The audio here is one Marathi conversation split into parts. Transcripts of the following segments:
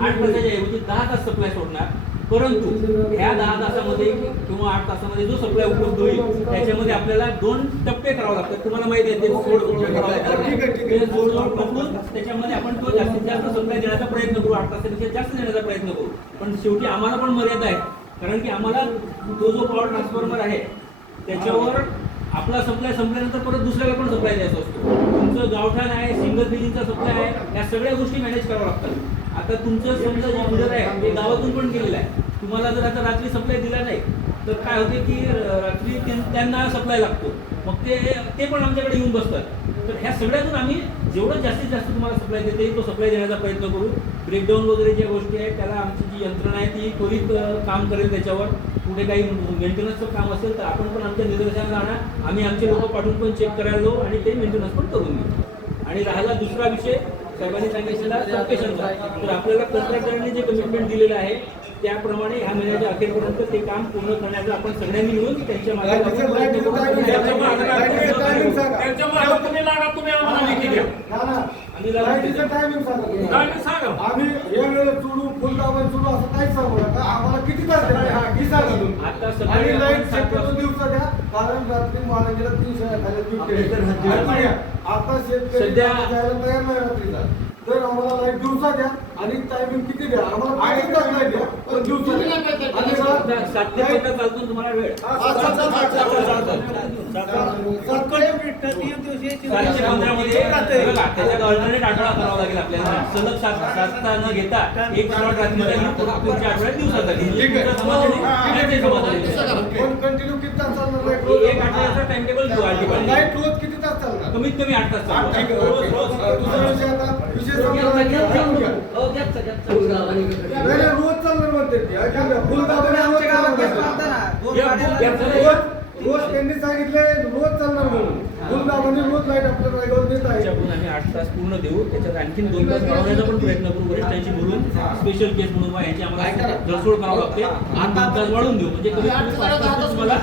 आठ तासाच्या ऐवजी दहा तास सप्लाय सोडणार. परंतु ह्या दहा तासामध्ये किंवा आठ तासामध्ये जो सप्लाय उपलब्ध होईल त्याच्यामध्ये आपल्याला दोन टप्पे करावे लागतात. तुम्हाला माहिती आहे ते जोड जोड पकडून त्याच्यामध्ये आपण तो जास्तीत जास्त सप्लाय देण्याचा प्रयत्न करू आठ तासापेक्षा जास्त देण्याचा प्रयत्न करू. पण शेवटी आम्हाला पण मर्यादा आहे. कारण की आम्हाला तो जो पॉवर ट्रान्सफॉर्मर आहे त्याच्यावर आपला सप्लाय संपल्यानंतर परत दुसऱ्याला पण सप्लाय द्यायचा असतो. तुमचं गावठाण आहे सिंगल फिलिंगचा सप्लाय आहे या सगळ्या गोष्टी मॅनेज कराव्या लागतात. आता तुमचं समजा जे बिल्डर आहे ते गावातून पण गेलेलं आहे. तुम्हाला जर आता रात्री सप्लाय दिला नाही तर काय होते की रात्री त्यांना सप्लाय लागतो. मग ते ते पण आमच्याकडे येऊन बसतात. तर ह्या सगळ्यातून आम्ही जेवढं जास्तीत जास्त तुम्हाला सप्लाय देता येईल तो सप्लाय देण्याचा प्रयत्न करू. ब्रेकडाऊन वगैरे ज्या गोष्टी आहेत त्याला आमची जी यंत्रणा आहे ती त्वरित काम करेल त्याच्यावर. कुठे काही मेंटेनन्सचं काम असेल तर आपण पण आमच्या निदर्शनाला आणा. आम्ही आमचे लोक पाठवून पण चेक करायला जाऊ आणि ते मेंटेनन्स पण करून घेऊ. आणि राहिला दुसरा विषय साहेबांनी सांगितलेला सबस्टेशनचा तर आपल्याला कॉन्ट्रॅक्टरने जे कमिटमेंट दिलेलं आहे त्याप्रमाणे ह्या महिन्याच्या अखेरपर्यंत ते काम पूर्ण करण्याचा आपण सगळ्यांनी मिळून त्यांच्या मागे. आता सकाळी कारण रात्री खाली. आता शेतकरी सध्या- जायला तयार नाही रात्रीचा तर आम्हाला लाइट दिवसा द्या आणि टायमिंग किती द्या आम्हाला द्या पण दिवसा द्या सात ते तुम्हाला वेळ हा, सलग सात सातचा न घेता एक आठवड्यात दिवसाचा घेईल ठीक आहे. तुमचं समाधानी, आमचे समाधानी. पण कंटिन्यू किती तास चालणार लाइट हे एक आठवड्याचा टाइम टेबल घेऊ आधी लाइट रोज किती तास चालणार? कमीत कमी आठ तास आहे, रोज- रोज. दुसरा विषय आता विषय समजा लाइट ऐकून घ्या. नाही, नाही, रोज चालणार म्हणते ते. रोज चालणार. रोज रोज त्यांनी सांगितले रोज चालणार म्हणून. फुलदाबाने रोज लाइट आपल्या रायगावर देत आहे. त्याच्याकडून आम्ही आठ तास पूर्ण देऊ. त्याच्यात आणखीन दोन तास वाढवण्याचा पण प्रयत्न करू वरिष्ठांशी बोलून. स्पेशल केस म्हणून बा यांची आम्हाला जळसोड करावं लागते. दोन तास वाढवून देऊ. म्हणजे कमीत कमी पाच तास तुम्हाला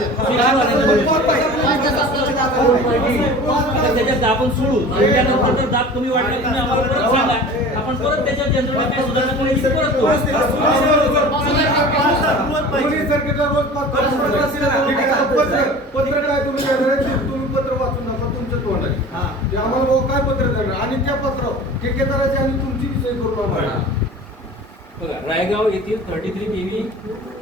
आता त्याच्यात दाब आपण सोडू त्यानंतर जर दाब कमी वाटला तुम्ही आम्हाला परत सांगा आपण परत त्याच्यात यंत्रणा काय सुधारणा करायची परत पत्र काय तुम्ही तुम्ही पत्र वाचून तुमच्या तोंडाने ते आम्हाला काय पत्र देणार आणि त्या पत्र ठेकेदाराची आणि तुमची विषय करून आम्हाला बघा रायगाव येथील thirty three KV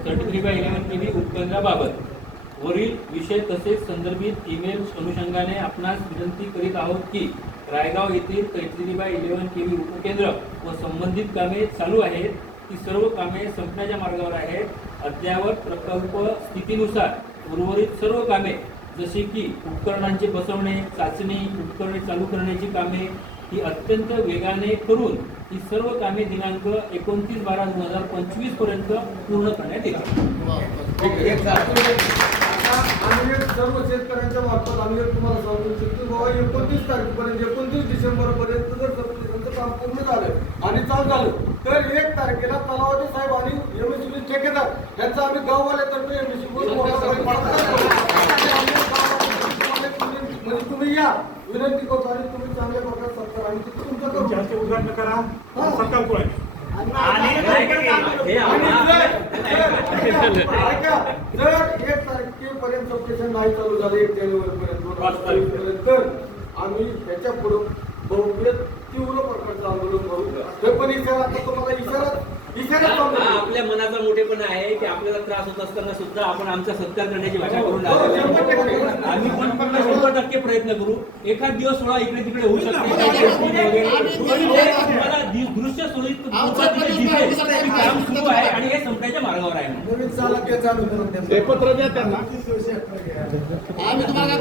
thirty three by eleven KV उपकेंद्राबाबत वरील विषय तसेच संदर्भित ईमेल अनुषंगाने आपणास विनंती करीत आहोत की रायगाव येथील थर्टी इलेव्हन के व्ही उपकेंद्र व संबंधित कामे चालू आहेत. ती सर्व कामे संपण्याच्या मार्गावर आहेत. अद्ययावत प्रकल्प स्थितीनुसार उर्वरित सर्व कामे जसे की उपकरणांचे बसवणे चाचणी उपकरणे चालू करण्याची कामे ही अत्यंत वेगाने करून ही सर्व कामे दिनांक एकोणतीस बारा दोन हजार पंचवीसपर्यंत पूर्ण करण्यात येतील. आता आम्ही एक सर्व शेतकऱ्यांच्या मार्फत आम्ही एक तुम्हाला सांगू इच्छितो बाबा एकोणतीस तारखेपर्यंत एकोणतीस डिसेंबर पर्यंत जर सबस्टेशनचं काम पूर्ण झालं आणि चालू झालं तर एक तारखेला तलावाचे साहेब आणि एमएससी ठेकेदार यांचा आम्ही गाववाल्यातर्फे एमएससी म्हणजे तुम्ही या विनंती करतो आणि तुम्ही चांगल्या प्रकारे सत्कार आणि तुमचं चर्चा उद्घाटन करा सत्कार करूया आणि हे आणि जर- तारखेपर्यंत सबस्टेशन नाही चालू झालं एक जानेवारी पर्यंत दोन हजार बावीस पर्यंत तर आम्ही त्याच्या पुढे भव्य तीव्र प्रकारचं आंदोलन करू. हे पण इशारा आता तुम्हाला इशारा हा. आपल्या मनाचा मोठेपणा आहे की आपल्याला त्रास होत असताना सुद्धा आपण आमचा सत्कार करण्याची भाषा करून आहे. आम्ही पण शंभर टक्के. प्रयत्न करू. एखाद दिवस सोळा इकडे तिकडे होऊ शकते. दृश्य काम सुरू आहे आणि हे संपण्याच्या मार्गावर आहे. नवीन चालक चालू करून द्या ते पत्र द्या त्यांना. आम्ही तुम्हाला